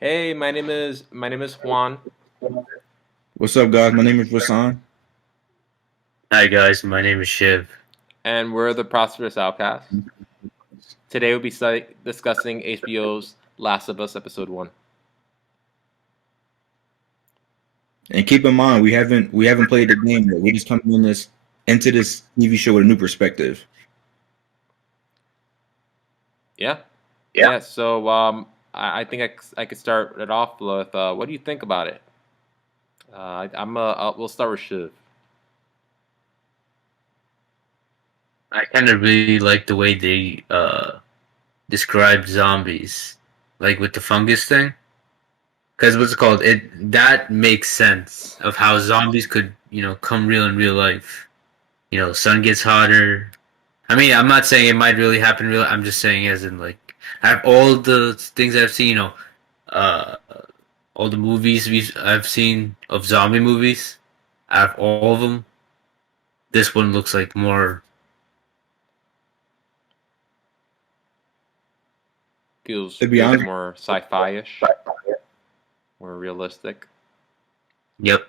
Hey, my name is Juan, What's up, guys? My name is Rasan. Hi guys, my name is Shiv. and we're the Prosperous Outcasts. Today we'll be discussing HBO's Last of Us episode one. And keep in mind, we haven't played the game yet. We're just coming into this TV show with a new perspective. Yeah, Yeah. yeah. So I think I could start it off with what do you think about it? We'll start with Shiv. I kind of really like the way they describe zombies, like with the fungus thing. Because what's it called? It that makes sense of how zombies could, come real in real life. Sun gets hotter. I mean, I'm not saying it might really happen real. I'm just saying as in like I have all the things I've seen. Uh, all the movies I've seen of zombie movies. Out of all of them, this one looks like more. Feels To be feels honest, more sci-fi-ish, more realistic. Yep.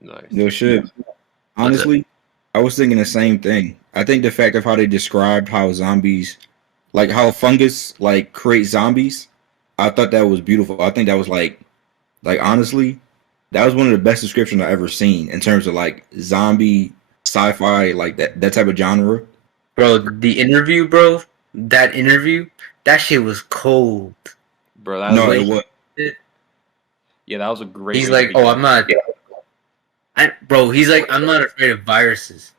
Nice. no shit. What's it? Honestly, I was thinking the same thing. I think the fact of how they described how zombies, like how fungus, like create zombies, I thought that was beautiful. I think that was like honestly, that was one of the best descriptions I ever seen in terms of like zombie sci-fi, like that type of genre. Bro, the interview, bro, that interview, that shit was cold. Bro, that The No, was it way was. yeah, that was a great he's way to like, oh, I'm begin. not, bro, he's like, I'm not afraid of viruses,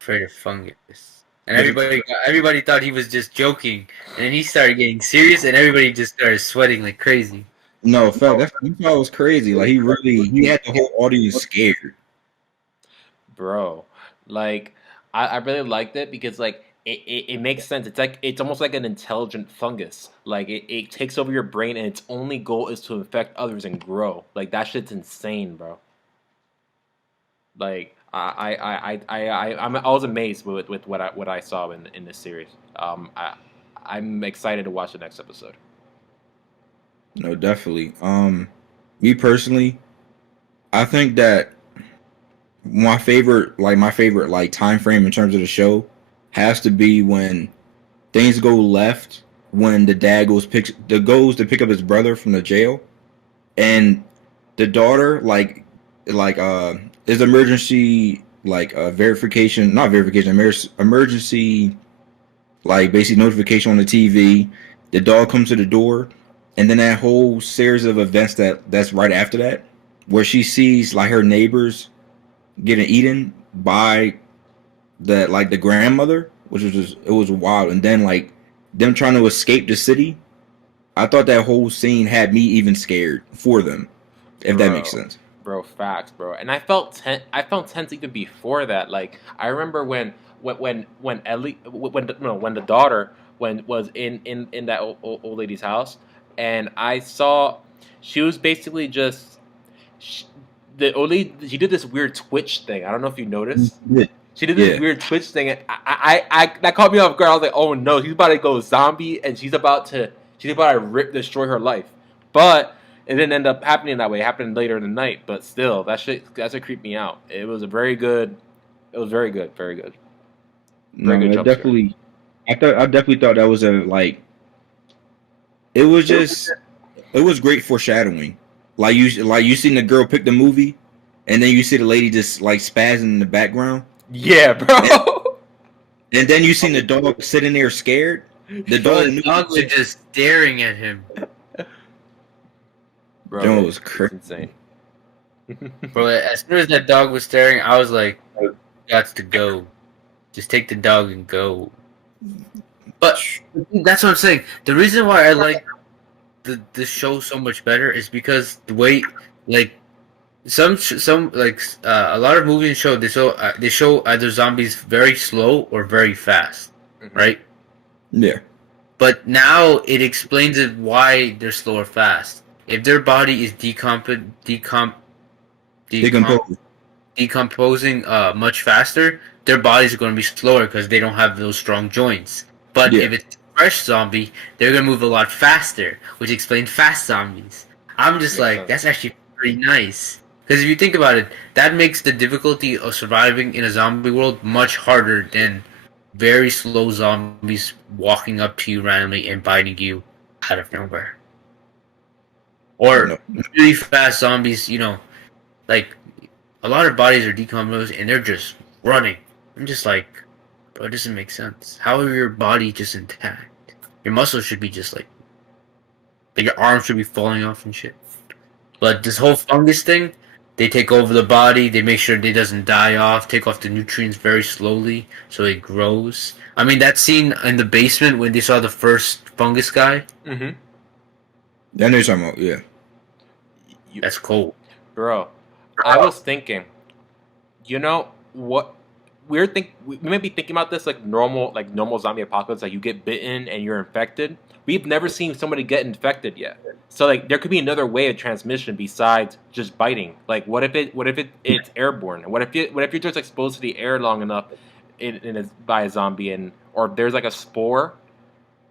afraid of fungus. And But everybody thought he was just joking, and then he started getting serious, and everybody just started sweating like crazy. no, fact that was crazy. Like he had the whole audience scared. Bro, like I really liked it because like it makes sense. It's like it's almost like an intelligent fungus. Like it takes over your brain and its only goal is to infect others and grow. Like that shit's insane, bro. Like I was amazed with what I saw in this series. I'm excited to watch the next episode. No, definitely. Me personally, I think that my favorite like time frame in terms of the show has to be when things go left when the dad goes to pick up his brother from the jail, and the daughter is emergency verification, not verification, emergency, like basically notification on the TV. The dog comes to the door, and then that whole series of events that's right after that, where she sees like her neighbors getting eaten by the grandmother, which was just, it was wild. And then like them trying to escape the city. I thought that whole scene had me even scared for them, if that makes Bro, sense. bro, facts, bro. And I felt tense even before that. Like I remember when Ellie when the, no, when the daughter when was in that old lady's house, and I saw she was basically just she, the old lady. She did this weird twitch thing. I don't know if you noticed. Yeah, She did this yeah. weird twitch thing, and I that caught me off guard. I was like, oh no, she's about to go zombie, and she's about to destroy her life. But it didn't end up happening that way. It happened later in the night, but still, that shit creeped me out. It was a very good. It was very good, very No, good it jump scare. definitely. I definitely thought that was a like. It was just. It was great foreshadowing. Like you seen the girl pick the movie, and then you see the lady just like spazzing in the background, Yeah, and, bro. and then you seen the dog sitting there scared. The Bro, dog the knew. dog was just staring at him. Bro, John was it's crazy. insane. Bro, as soon as that dog was staring, I was like, "Got to go. Just take the dog and go." But that's what I'm saying. The reason why I like the show so much better is because the way, like, some like a lot of movies and show they show either zombies very slow or very fast, Mhm. right? Yeah, But now it explains it why they're slow or fast. If their body is they decomp composed. decomposing much faster, their bodies are going to be slower because they don't have those strong joints. But Yeah, if it's a fresh zombie, they're going to move a lot faster, which explains fast zombies. I'm just Makes like, sense. that's actually pretty nice. Because if you think about it, that makes the difficulty of surviving in a zombie world much harder than very slow zombies walking up to you randomly and biting you out of nowhere. No. Or really fast zombies, like a lot of bodies are decomposed and they're just running. I'm just like, bro, it doesn't make sense. How are your body just intact? Your muscles should be just like your arms should be falling off and shit. But this whole fungus thing, they take over the body. They make sure it doesn't die off. Take off the nutrients very slowly so it grows. I mean, that scene in the basement when they saw the first fungus guy. Mm-hmm. That know what you're talking about, yeah. That's cool. Bro, I was thinking, you know what? We might be thinking about this like normal zombie apocalypse. Like you get bitten and you're infected. We've never seen somebody get infected yet. So like there could be another way of transmission besides just biting. Like what if it's airborne? What if you're just exposed to the air long enough by a zombie or there's like a spore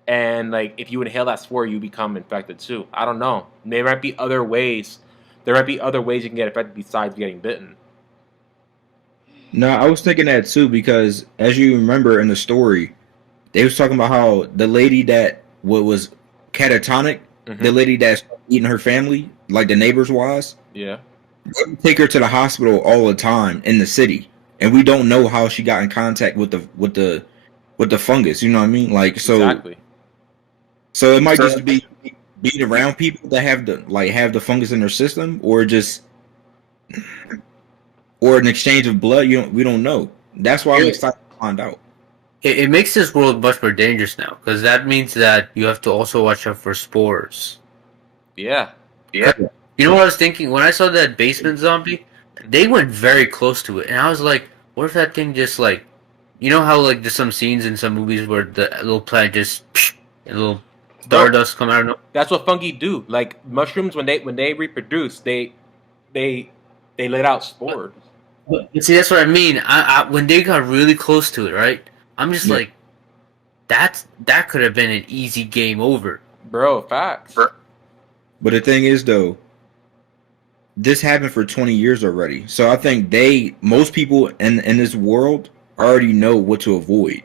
and like if you inhale that spore you become infected too. I don't know. There might be other ways. There might be other ways you can get infected besides getting bitten. No, I was thinking that too because as you remember in the story, they was talking about how the lady that was catatonic, Mm-hmm. the lady that's eating her family, like the neighbors was, Yeah. they take her to the hospital all the time in the city, and we don't know how she got in contact with the fungus. You know what I mean? Like Exactly. so it might just be being around people that have the fungus in their system, or just or an exchange of blood. We don't know. That's why I'm excited to find out. It makes this world much more dangerous now because that means that you have to also watch out for spores. Yeah. You know what I was thinking when I saw that basement zombie? They went very close to it, and I was like, "What if that thing just like, you know how like there's some scenes in some movies where the little plant just and little stardust come out of nowhere? That's what fungi do. Like mushrooms, when they reproduce, they let out spores. But see, that's what I mean. I when they got really close to it, right? I'm just Yeah. like, that could have been an easy game over. Bro, facts. But the thing is, though, this happened for 20 years already. So I think most people in this world already know what to avoid.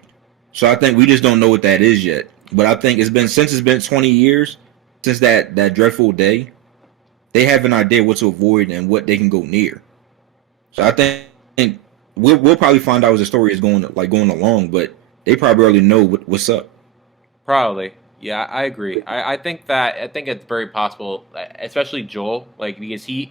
So I think we just don't know what that is yet. But I think since it's been 20 years since that dreadful day, they have an idea what to avoid and what they can go near. So I think we'll probably find out as the story is going along, but they probably already know what's up. Probably. Yeah, I agree. I think it's very possible, especially Joel, like because I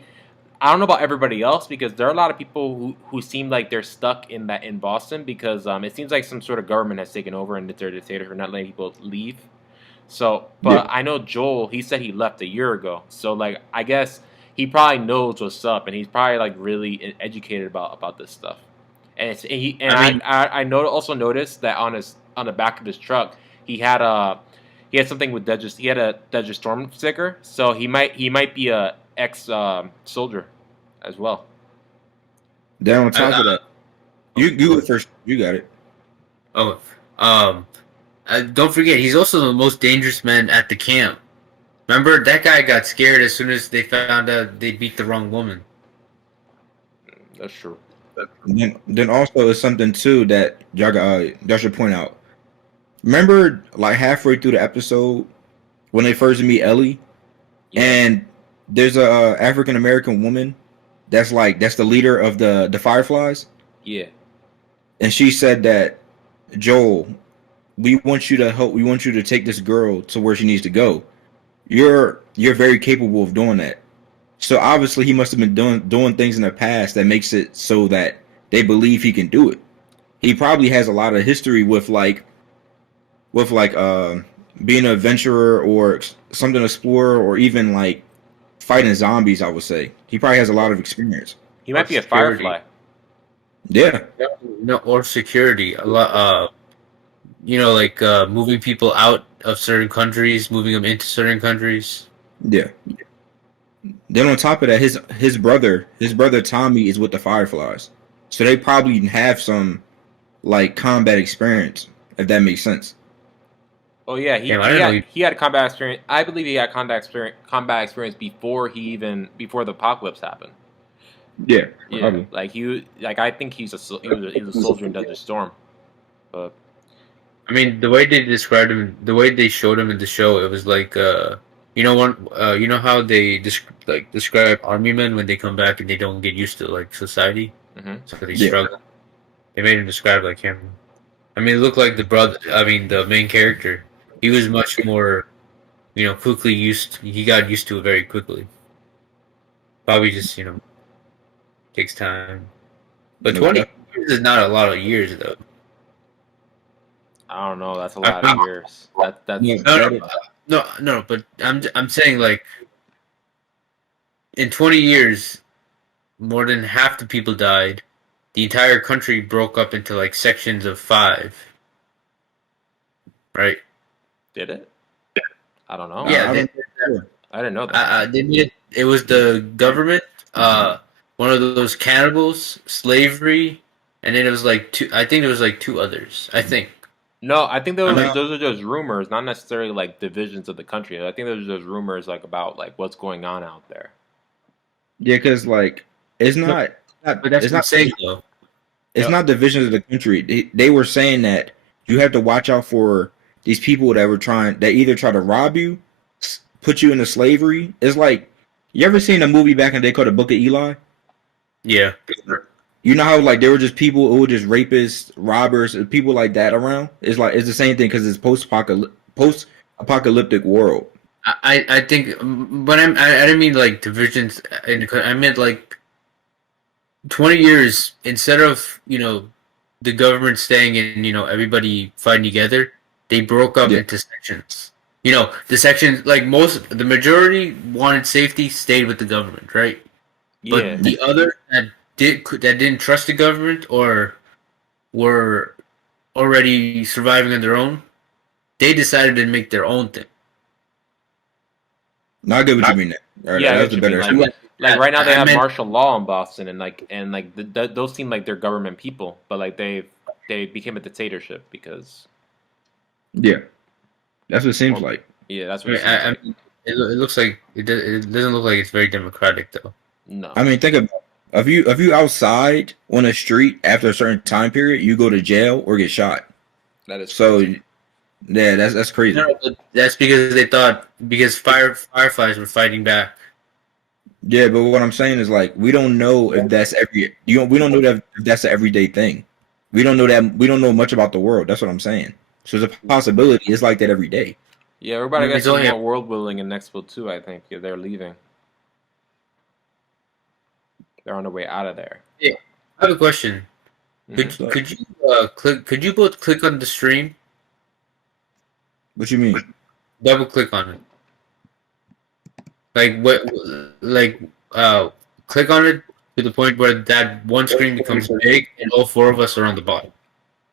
don't know about everybody else because there are a lot of people who seem like they're stuck in Boston because it seems like some sort of government has taken over and they're dictator for not letting people leave. So, but Yeah. I know Joel. He said he left a year ago. So like I guess he probably knows what's up and he's probably like really educated about this stuff. And I also noticed that on the back of his truck he had something with he had a Desert Storm sticker, so he might be a ex soldier as well. Then on top of that, you go first. You got it. Oh, don't forget, he's also the most dangerous man at the camp. Remember, that guy got scared as soon as they found out they beat the wrong woman. That's true. Then also it's something too that y'all should point out. Remember, like halfway through the episode when they first meet Ellie, Yeah. and there's a African American woman that's the leader of the Fireflies, Yeah. and she said that Joel, we want you to help. We want you to take this girl to where she needs to go. You're very capable of doing that. So obviously he must have been doing things in the past that makes it so that they believe he can do it. He probably has a lot of history with being an adventurer or something explorer or even like fighting zombies. I would say he probably has a lot of experience. He might be a Security. firefly. Yeah, No, or security. A lot. Like moving people out of certain countries, moving them into certain countries. yeah. Then on top of that, his brother Tommy is with the Fireflies, so they probably have some like combat experience, if that makes sense. Oh yeah, he Damn, I he didn't know. had he had combat experience. I believe he had combat experience before the apocalypse happened. Yeah, Yeah, probably. I think he was a soldier in Desert Storm. But I mean, the way they described him, the way they showed him in the show, it was like, you know how they describe army men when they come back and they don't get used to like society, mhm. so they Yeah. struggle. They made him describe like him. I mean, it looked like the brother. I mean, the main character. He was much more, quickly used. He got used to it very quickly. Probably just takes time. But No, 20 years is not a lot of years though. I don't know. That's a I lot of think years. That's yeah, no. But I'm saying like in 20 years, more than half the people died. The entire country broke up into like sections of 5. Right? did it. I don't know. Yeah, I they, don't know. I didn't know that. they did. It was the government. One of those cannibals, slavery, and then it was like two. I think there was like 2 others. I think. No, I think I mean, those are just rumors, not necessarily like divisions of the country. I think those are just rumors like about like what's going on out there. Yeah, because like it's not but that's it's what I'm not saying though. it's Yep. not divisions of the country. They were saying that you have to watch out for these people that were trying that either try to rob you, put you into slavery. It's like you ever seen a movie back in the day called The Book of Eli? Yeah. You know how like there were just people who were just rapists, robbers, people like that around. It's like it's the same thing because it's post-apocalyptic world. I think, but I didn't mean like divisions. I meant like 20 years instead of the government staying in everybody fighting together. They broke up Yeah. into sections. The sections like the majority wanted safety, stayed with the government, right? But Yeah, the other that didn't trust the government or were already surviving on their own, they decided to make their own thing. No, I get what you mean. All right, yeah. I that's get the you mean. better. Like right now they I have meant- martial law in Boston, and those seem like they're government people, but like they became a dictatorship because Yeah, that's what it seems like. yeah, that's I what mean, it seems like. it looks like it doesn't look like it's very democratic though. No, I mean, think of if you outside on a street after a certain time period, you go to jail or get shot. that is So yeah, that's crazy. No, but that's because they thought fireflies were fighting back. Yeah, but what I'm saying is like we don't know if that's we don't know that if that's an everyday thing. We don't know that we don't know much about the world. That's what I'm saying. So it's a possibility. It's like that every day. yeah. Everybody Maybe gets it's only some more world building in Expo 2. I think yeah, they're leaving. They're on their way out of there. I have a question. Mhm. Could you click? Could you both click on the stream? What you mean? Double click on it. Like what? Like click on it to the point where that one screen becomes big and all 4 of us are on the bottom.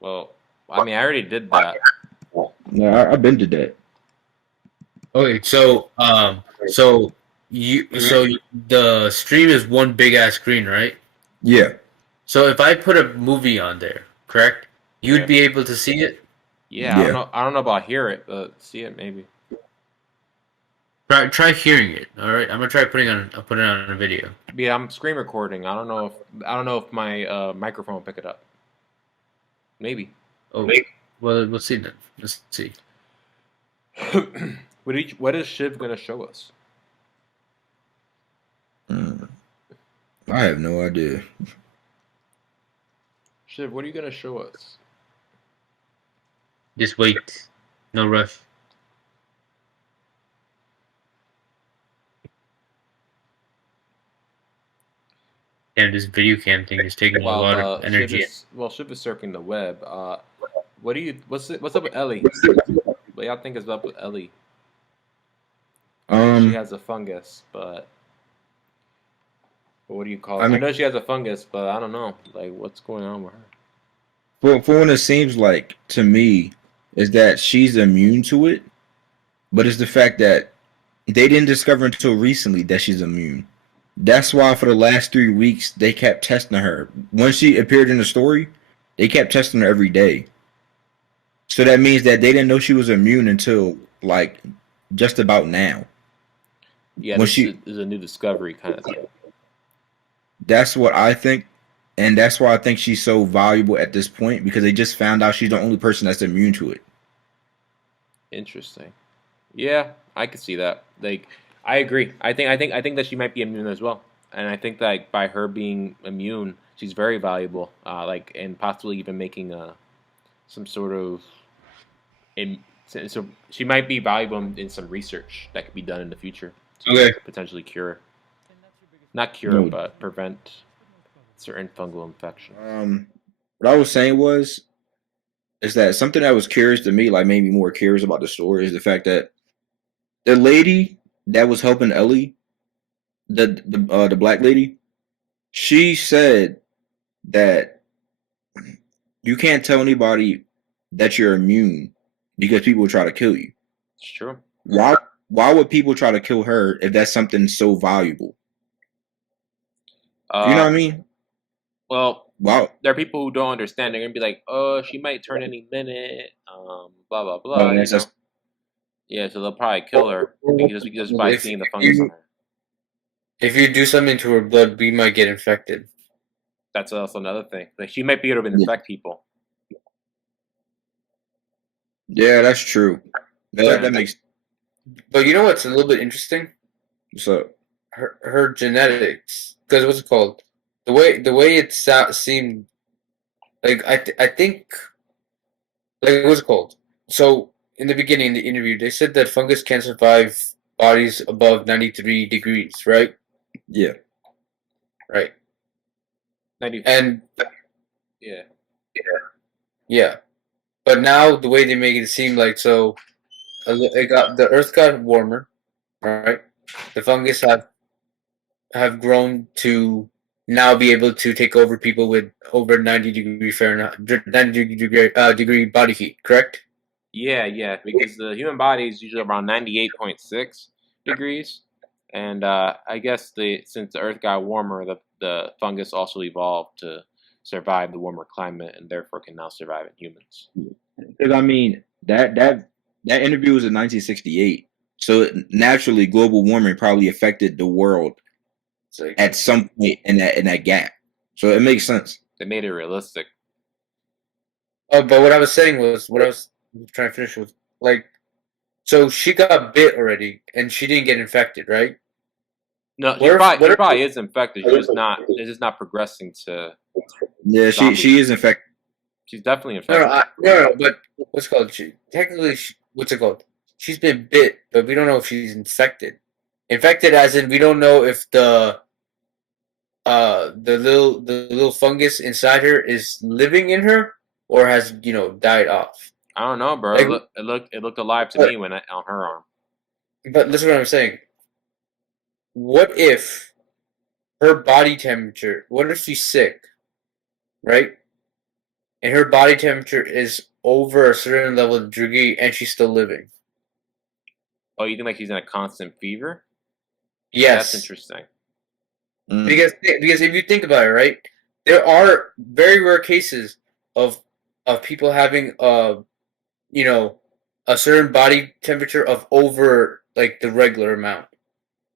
Well, I mean, I already did that. No, I've been to that. Okay, so the stream is one big ass screen, right? Yeah. So if I put a movie on there, correct? You'd Yeah. be able to see it. Yeah, Yeah. I don't know about hear it, but see it maybe. Try hearing it. All right, I'm gonna try put it on a video. Yeah, I'm screen recording. I don't know if my microphone will pick it up. Maybe. Oh, well, let's see then. Let's see. What is Shiv gonna show us? I have no idea. Shiv, what are you gonna show us? Just wait. No rush. Damn, this video cam thing is taking a lot of energy. Shiv is surfing the web. What's up with Ellie? What y'all think is up with Ellie? She has a fungus, but what do you call it? I I mean- know she has a fungus, but I don't know. Like, what's going on with her? For what it seems like to me is that she's immune to it, but it's the fact that they didn't discover until recently that she's immune. That's why for the last 3 weeks they kept testing her. When she appeared in the story, they kept testing her every day. So that means that they didn't know she was immune until like just about now. Yeah, When this she, is a new discovery kind of thing. that's what I think, and that's why I think she's so valuable at this point because they just found out she's the only person that's immune to it. Interesting. Yeah, I could see that. Like, I agree. I think that she might be immune as well, and I think that by her being immune, she's very valuable. Like, and possibly even making some sort of so she might be valuable in some research that could be done in the future to Okay. potentially cure, not cure, No. but prevent certain fungal infection. What I was saying was is that something that was curious to me, like made me more curious about the story, is the fact that the lady that was helping Ellie, the black lady, she said that you can't tell anybody that you're immune because people will try to kill you. It's true. Why would people try to kill her if that's something so valuable? You know what I mean? Well, Wow. there are people who don't understand. They're gonna be like, "Oh, she might turn any minute." Blah blah blah. You know. Yeah, so they'll probably kill her just by seeing the fungus on her. If you do something to her blood, we might get infected. That's also another thing. Like she might be able to infect people. Yeah, that's true. Yeah. That makes. But you know what's a little bit interesting? So Her genetics, because what's it called? The way it seemed like I think like what's it called? So in the beginning in the interview, they said that fungus can survive bodies above 93 degrees, right? yeah, Right. 90. And Yeah. yeah, but now the way they make it seem like so, the Earth got warmer, right? The fungus have grown to now be able to take over people with over 90 degree Fahrenheit, 90 degree body heat. Correct? Yeah, because the human body is usually around 98.6 degrees, and I guess since the Earth got warmer, the fungus also evolved to survive the warmer climate, and therefore can now survive in humans. because I mean that interview was in 1968, so naturally global warming probably affected the world Like, at some point in that gap. So it makes sense. They made it realistic. but what I was saying was what I was trying to finish with, like, so she got bit already and she didn't get infected, right? No, she probably is infected. She's just not progressing to. Yeah, she is infected. She's definitely infected. No, but what's it called? What's it called? She's been bit, but we don't know if she's infected. Infected, as in we don't know if the little fungus inside her is living in her or has died off. I don't know, bro. Like, It looked alive to me on her arm. But listen to what I'm saying. What if her body temperature? What if she's sick, right? And her body temperature is over a certain level of degree, and she's still living. Oh, you think like she's in a constant fever? Yes, That's interesting. Because if you think about it, right, there are very rare cases of people having a certain body temperature of over like the regular amount.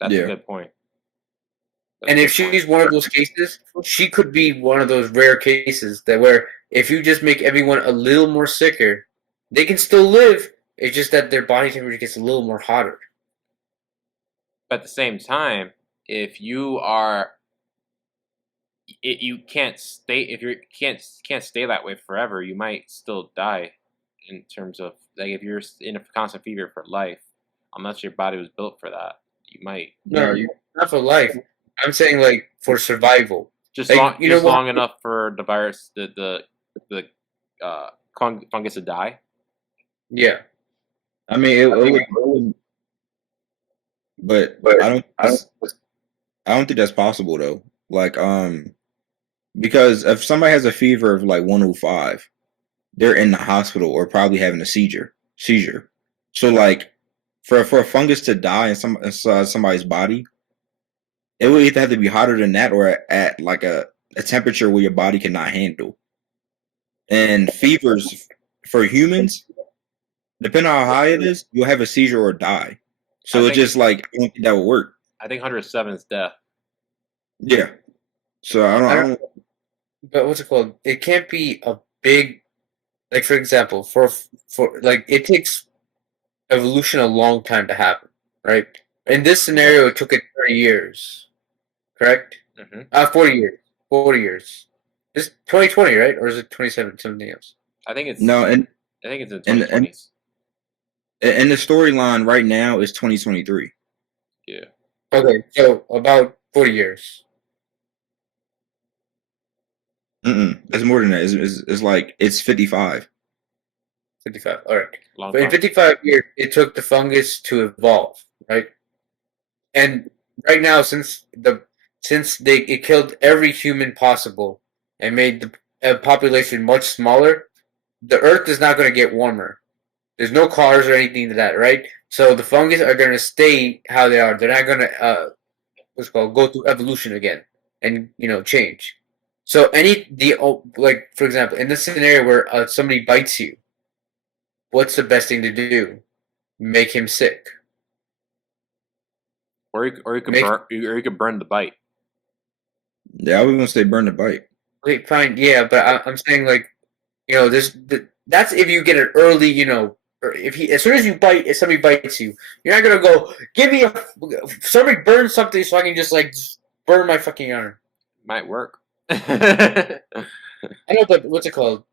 That's a good point. And if she's one of those cases, she could be one of those rare cases that where if you just make everyone a little more sicker, they can still live. It's just that their body temperature gets a little more hotter. But at the same time, if you are, you can't stay. If you can't stay that way forever, you might still die. In terms of like, if you're in a constant fever for life, unless your body was built for that, you might. No, not for life. I'm saying like for survival. Just like, long enough for the virus, the fungus to die. Yeah. I mean, it would, but I don't think that's possible though. Like, because if somebody has a fever of like 105, they're in the hospital or probably having a seizure. So like, for a fungus to die inside somebody's body, it would either have to be hotter than that or at like a temperature where your body cannot handle. And fevers for humans, depending on how high it is, you'll have a seizure or die. So it's just like I don't think that would work. I think 107 is death. Yeah. So I don't. But what's it called? It can't be a big, like for example, for like it takes evolution a long time to happen, right? In this scenario, it took it 30 years, correct? 40 years. 40 years. It's 2020, right? Or is it 27? Something else? I think it's No, and I think it's in 2020s. And the storyline right now is 2023. Yeah. Okay, so about 40 years. It's more than that. It's like it's 55. 55. All right. Long But in time. 55 years, it took the fungus to evolve, right? And right now, since it killed every human possible and made the population much smaller, the Earth is not going to get warmer. There's no cars or anything to that, right? So the fungus are going to stay how they are. They're not going to go through evolution again and change. So like for example, in this scenario where somebody bites you, what's the best thing to do? Make him sick. Or you could burn the bite. Yeah, I was gonna say burn the bite. Okay, fine, yeah, but I'm saying like, that's if you get it early, or as soon as if somebody bites you, you're not gonna go give me somebody burn something so I can just burn my fucking arm. Might work. I know, but what's it called?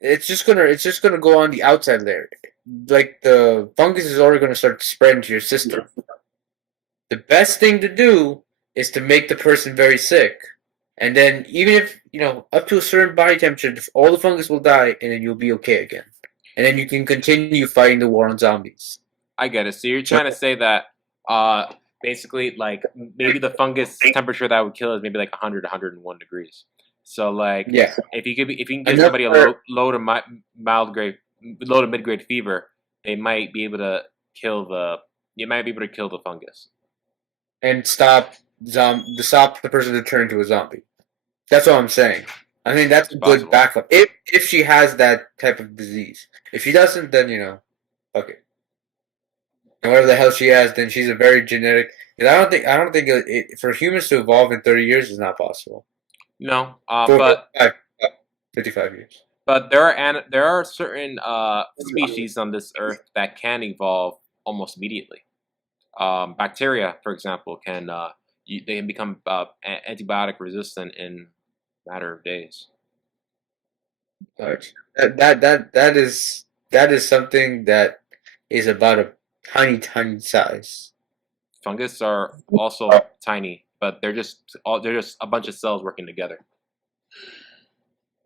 It's just gonna go on the outside there. Like the fungus is already gonna start spreading to your system. The best thing to do is to make the person very sick. And then even if, up to a certain body temperature, all the fungus will die and then you'll be okay again. And then you can continue fighting the war on zombies. I get it. So you're trying to say that basically like maybe the fungus temperature that would kill is maybe like 100 101 degrees. So like if you can give somebody a low to mid grade fever, they might be able to kill the fungus. And stop the person to turn into a zombie. That's what I'm saying. I think that's a good backup. If she has that type of disease. If she doesn't, then okay. And whatever the hell she has, then she's a very genetic. I don't think for humans to evolve in 30 years is not possible. No, but 55 years. But there are certain species on this earth that can evolve almost immediately. Bacteria, for example, they can become antibiotic resistant in a matter of days. That is something that is about a tiny size. Fungus are also tiny, but they're just a bunch of cells working together.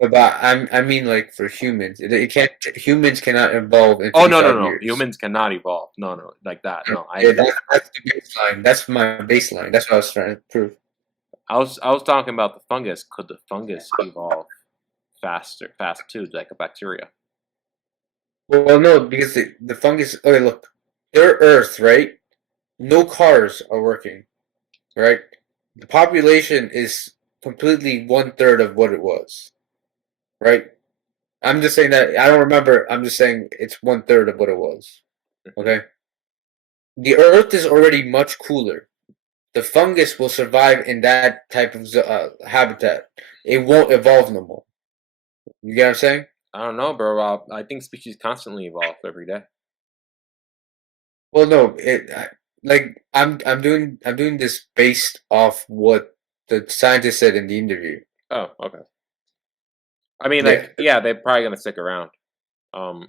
But I mean, like for humans, humans cannot evolve. In no! Years. Humans cannot evolve. No, like that. No, that's the baseline. That's my baseline. That's what I was trying to prove. I was talking about the fungus. Could the fungus evolve fast too, like a bacteria? Well, no, because the fungus. Okay, look, they're Earth, right? No cars are working, right? The population is completely 1/3 of what it was. Right? I'm just saying that I don't remember. I'm just saying it's 1/3 of what it was. Okay? The Earth is already much cooler. The fungus will survive in that type of habitat. It won't evolve no more. You get what I'm saying? I don't know, bro. I think species constantly evolve every day. Well, no. I'm doing this based off what the scientist said in the interview. Oh, okay. I mean, they're probably gonna stick around. But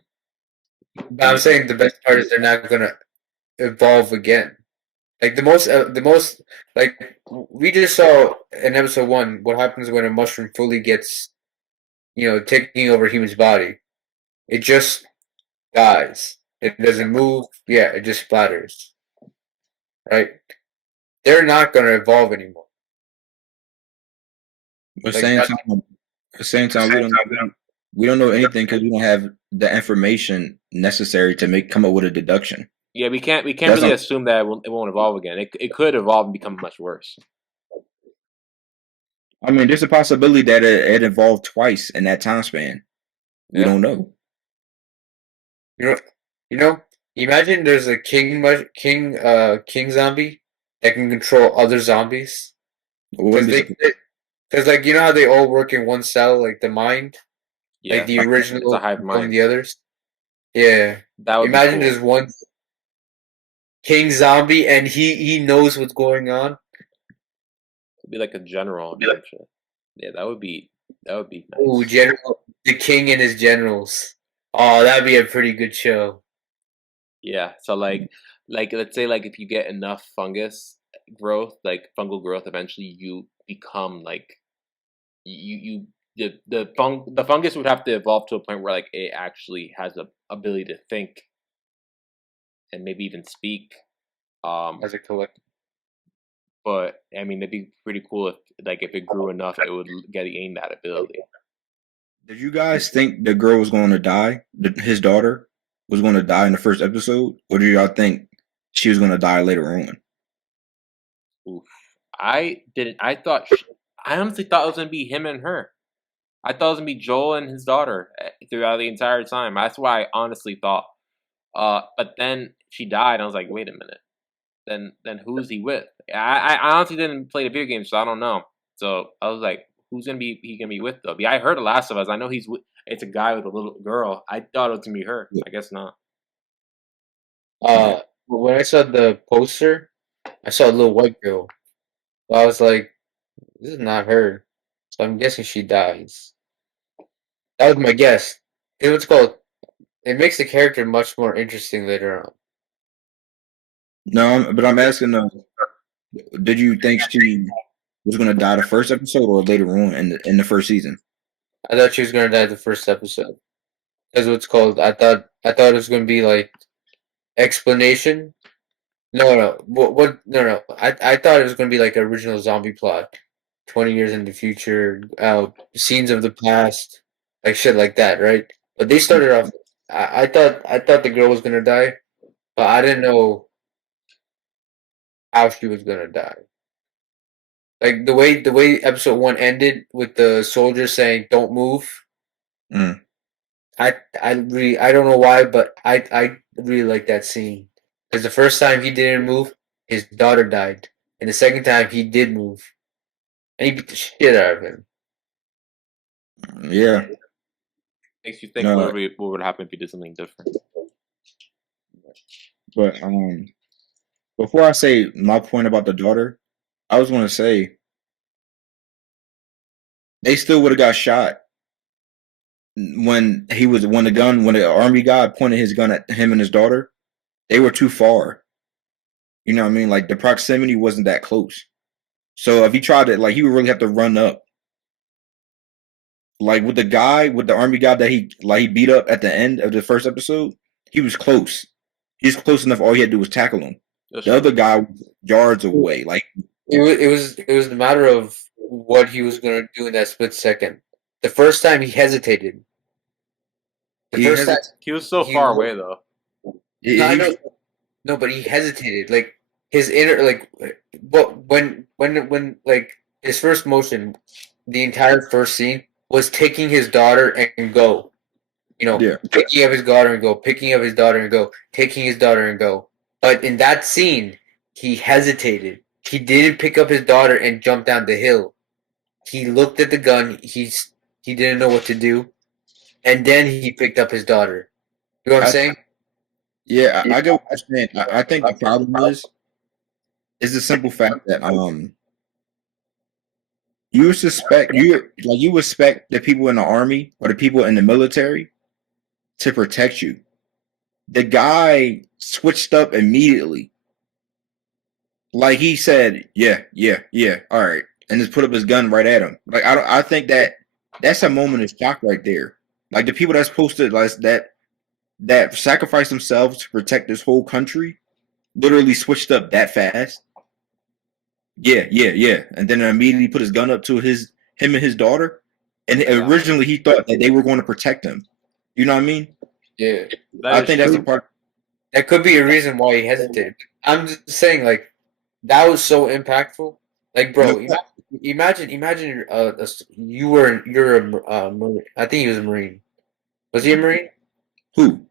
I'm saying the best part is they're not gonna evolve again. Like the most like we just saw in episode 1 what happens when a mushroom fully gets, taking over a human's body. It just dies. It doesn't move. Yeah, it just splatters. Right? They're not gonna evolve anymore. At the same time, we don't know anything because we don't have the information necessary to come up with a deduction. Yeah, we can't really assume that it won't evolve again. It could evolve and become much worse. I mean, there's a possibility that it evolved twice in that time span. We don't know. You know, you know. Imagine there's a king zombie that can control other zombies Wouldn't because be surprised. because like you know how they all work in one cell, like the mind, like Yeah, the it's a original hive from mind. the others. Yeah. That would be Imagine cool. there's one king zombie and he knows what's going on. It'd be like a general or some shit. Yeah, that would be Ooh, nice. general, the king and his generals. Oh, that'd be a pretty good show. Yeah, so like let's say like if you get enough fungus growth, like fungal growth, eventually you become like you the fungus would have to evolve to a point where like it actually has a ability to think and maybe even speak. Um, As a collective. but I mean, it'd be pretty cool if it grew enough, it would gain that ability. Did you guys think the girl was going to die? His daughter was going to die in the first episode, or do y'all think she was going to die later on? Oof. I didn't. I honestly thought it was gonna be him and her. I thought it was gonna be Joel and his daughter throughout the entire time. That's why I honestly thought. But then she died. I was like, wait a minute. Then who's he with? I honestly didn't play the video game, so I don't know. So I was like, who's he gonna be with though? Yeah, I heard The Last of Us. I know it's a guy with a little girl. I thought it was gonna be her. Yeah. I guess not. When I saw the poster, I saw a little white girl. I was like, this is not her. So I'm guessing she dies. That was my guess. It was called. It makes the character much more interesting later on. No, but I'm asking, did you think she was going to die the first episode or later on in the first season? I thought she was gonna die the first episode. That's what's called. I thought it was gonna be like explanation. No, no. What? No, no. I thought it was gonna be like original zombie plot. 20 years in the future, scenes of the past, like shit like that, right? But they started off. I thought the girl was gonna die, but I didn't know how she was gonna die. Like the way episode one ended with the soldier saying "Don't move." Mm. I don't know why, but I really like that scene because the first time he didn't move, his daughter died, and the second time he did move, and he beat the shit out of him. Yeah. Makes you think No, what would happen if he did something different. but before I say my point about the daughter, I was going to say they still would have got shot when the army guy pointed his gun at him and his daughter. They were too far. You know what I mean? Like the proximity wasn't that close. So if he tried to, like, he would really have to run up. Like with the army guy that he beat up at the end of the first episode, he was close. He's close enough. All he had to do was tackle him. That's The true. other guy was yards away. Like It was the matter of what he was gonna do in that split second. The first time he hesitated. The he first time has, He was so he far away though. no, I he, know, no, but he hesitated. Like his inner like, what when like his first motion, the entire first scene was taking his daughter and go. yeah. Picking up his daughter and go, picking up his daughter and go, taking his daughter and go. But in that scene, he hesitated. He didn't pick up his daughter and jump down the hill. He looked at the gun. He didn't know what to do, and then he picked up his daughter. You know what I'm I, saying? yeah, I get what you're saying. I think the problem is the simple fact that you expect the people in the army or the people in the military to protect you. The guy switched up immediately. Like he said, yeah, yeah, yeah, all right, and just put up his gun right at him. Like I think that's a moment of shock right there. Like the people that's posted like that sacrificed themselves to protect this whole country literally switched up that fast. Yeah, yeah, yeah, and then immediately put his gun up to him and his daughter. And originally he thought that they were going to protect him. You know what I mean? Yeah. I That is think that's the true. part. That could be a reason why he hesitated. I'm just saying, like, that was so impactful. Like, bro, imagine, you're a Marine. I think he was a Marine. Was he a Marine? Who?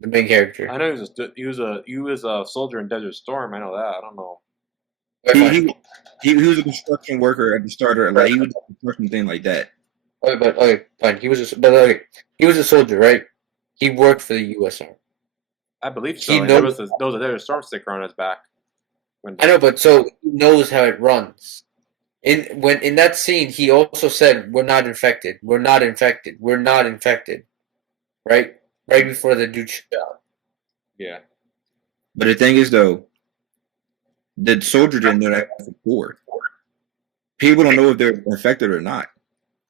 The main character. I know he was a soldier in Desert Storm. I know that. I don't know. He was a construction worker at the starter. Like he would do construction thing like that. Okay, fine. He was a soldier, right? He worked for the U.S. Army. I believe so. He And knows. there was a Desert Storm sticker on his back. When I know, but so he knows how it runs. In that scene, he also said, "We're not infected. We're not infected. We're not infected." Right, right before the dude shot. yeah, But the thing is, though, the soldier didn't know that before. People don't know if they're infected or not.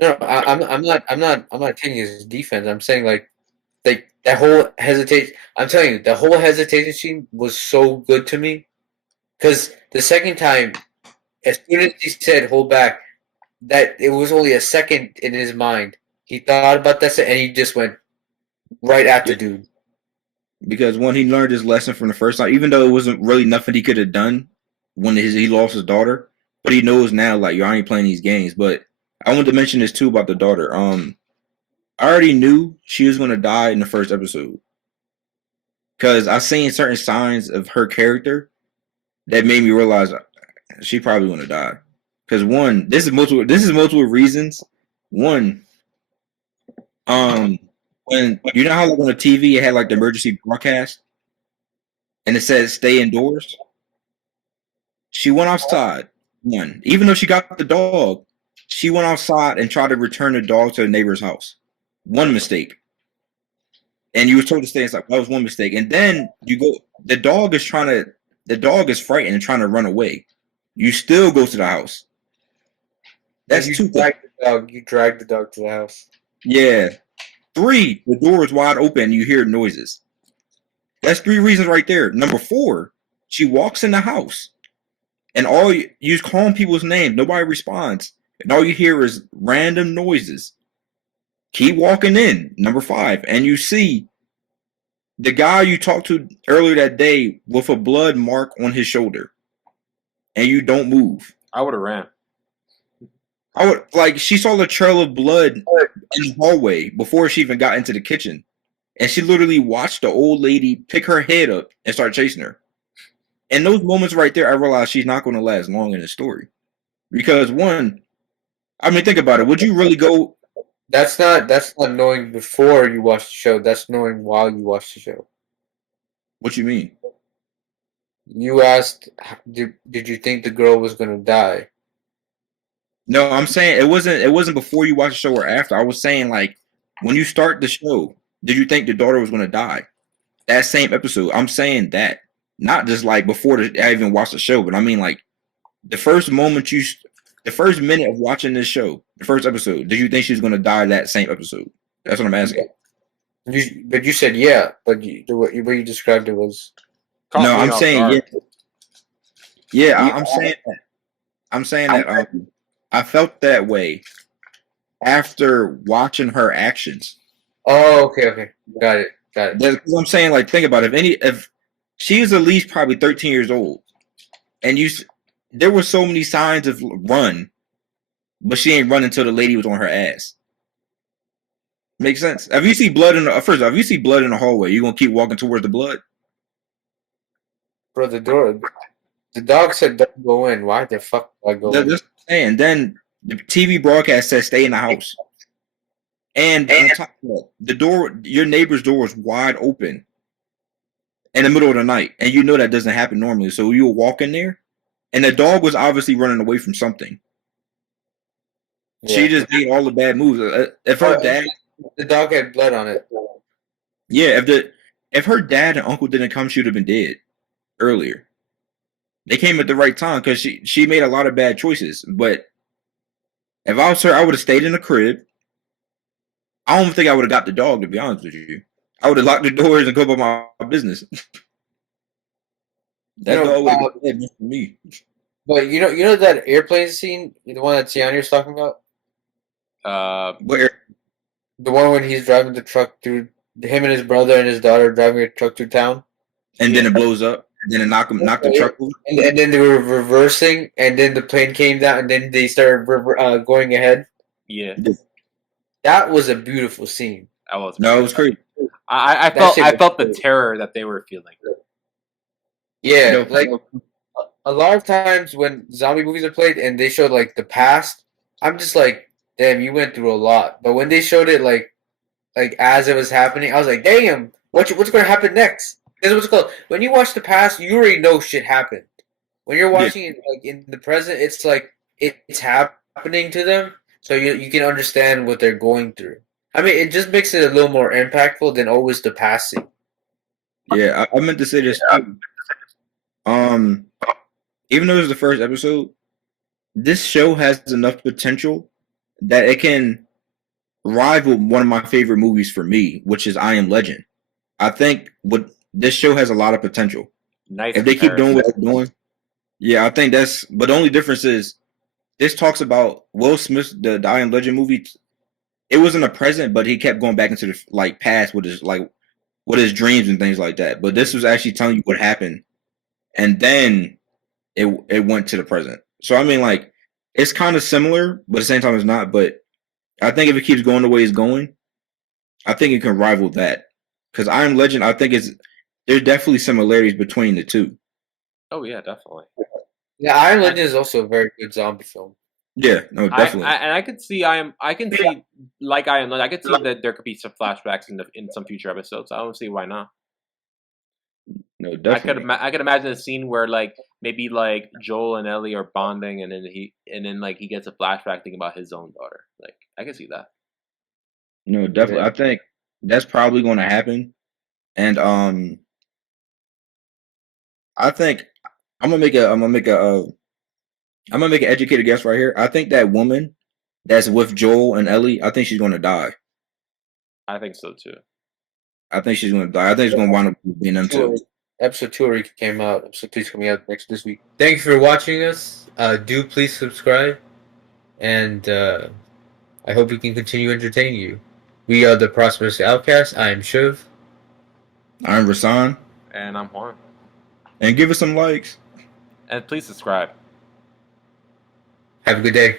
No, I'm not taking his defense. I'm saying like that whole hesitation. I'm telling you, the whole hesitation scene was so good to me because the second time, as soon as he said "hold back," that it was only a second in his mind. He thought about that and he just went right at the dude. Because when he learned his lesson from the first time, even though it wasn't really nothing he could have done when he lost his daughter, but he knows now, like, you're only playing these games. But I wanted to mention this too about the daughter. I already knew she was going to die in the first episode because I seen certain signs of her character that made me realize she probably going to die. Because one, this is multiple reasons. One, when you know how like on the TV it had like the emergency broadcast and it says stay indoors. She went outside. One, even though she got the dog, she went outside and tried to return the dog to the neighbor's house. One mistake. And you were told to stay inside. That was one mistake. And then you go. The dog is frightened and trying to run away. You still go to the house. That's you two. You dragged the dog to the house. Yeah. 3, the door is wide open. You hear noises. That's 3 reasons right there. Number 4, she walks in the house, and all you calling people's names. Nobody responds, and all you hear is random noises. Keep walking in. Number 5, and you see the guy you talked to earlier that day with a blood mark on his shoulder, and you don't move. I would have ran. She saw the trail of blood in the hallway before she even got into the kitchen. And she literally watched the old lady pick her head up and start chasing her. In those moments right there, I realized she's not going to last long in the story. Because one, I mean, think about it. Would you really go? That's not knowing before you watch the show. That's knowing while you watch the show. What you mean? You asked, did you think the girl was going to die? No, I'm saying it wasn't before you watch the show or after. I was saying like when you start the show, did you think the daughter was going to die? That same episode. I'm saying that. Not just like before I even watched the show, but I mean like the first minute of watching this show, the first episode, did you think she was going to die that same episode? That's what I'm asking. But you said yeah, but the way you described it was. No, I'm saying yeah. Yeah, I'm saying that. I'm saying that I felt that way after watching her actions. Oh, okay. Got it. Because I'm saying, like, think about it. If she is at least probably 13 years old, and there were so many signs of run, but she ain't running until the lady was on her ass. Makes sense. If you see blood in the hallway, you gonna keep walking towards the blood? Bro, the dog said don't go in. Why the fuck do I go in? Just saying. Then the TV broadcast says stay in the house. And on top of that, your neighbor's door is wide open in the middle of the night. And you know that doesn't happen normally. So you'll walk in there, and the dog was obviously running away from something. Yeah. She just made all the bad moves. If her dad... The dog had blood on it. Yeah, if her dad and uncle didn't come, she would have been dead earlier. They came at the right time because she made a lot of bad choices. But if I was her, I would have stayed in the crib. I don't think I would have got the dog, to be honest with you. I would have locked the doors and go about my business. That dog would have been dead for me. But you know that airplane scene, the one that Tiani's talking about? Where? The one when he's driving the truck through, him and his brother and his daughter driving a truck through town. And then it blows up. And then it knocked the truck over. And then they were reversing, and then the plane came down, and then they started going ahead. Yeah. That was a beautiful scene. No, it was crazy. That shit I was felt the crazy. terror that they were feeling. Yeah, Yo, like a lot of times when zombie movies are played and they showed like the past, I'm just like, damn, you went through a lot. But when they showed it like as it was happening, I was like, damn, what's gonna happen next? This is what's called. When you watch the past, you already know shit happened. When you're yeah, watching it like in the present, it's like it's happening to them, so you can understand what they're going through. I mean, it just makes it a little more impactful than always the passing. yeah. I meant to say this too. Um, even though it's the first episode, this show has enough potential that it can rival one of my favorite movies for me, which is I Am Legend. I think what this show has a lot of potential. Nice If they keep doing comparison. what they're doing, yeah, I think that's. But the only difference is this talks about Will Smith, the I Am Legend movie. It was in the present, but he kept going back into the like past with his dreams and things like that. But this was actually telling you what happened, and then it went to the present. So I mean, like it's kind of similar, but at the same time, it's not. But I think if it keeps going the way it's going, I think it can rival that. Because I Am Legend, I think there's definitely similarities between the two. Oh yeah, definitely. Yeah, Iron And Legend is also a very good zombie film. Yeah, no, definitely, I could see I can see like I could see that there could be some flashbacks in some future episodes. I don't see why not. no, definitely. I could imagine a scene where like maybe like Joel and Ellie are bonding, and then like he gets a flashback thinking about his own daughter. Like I can see that. No, definitely. Yeah. I think that's probably going to happen, and I think I'm gonna make an educated guess right here. I think that woman that's with Joel and Ellie, I think she's going to die. I think so too. I think she's going to die. I think it's going to wind up being them too. Episode 2 already came out. Episode 3 is coming out this week. Thank you for watching us. Do please subscribe, and I hope we can continue entertaining you. We are the Prosperous Outcast. I am Shiv. I'm Rasan, And I'm Juan. and give us some likes. And please subscribe. Have a good day.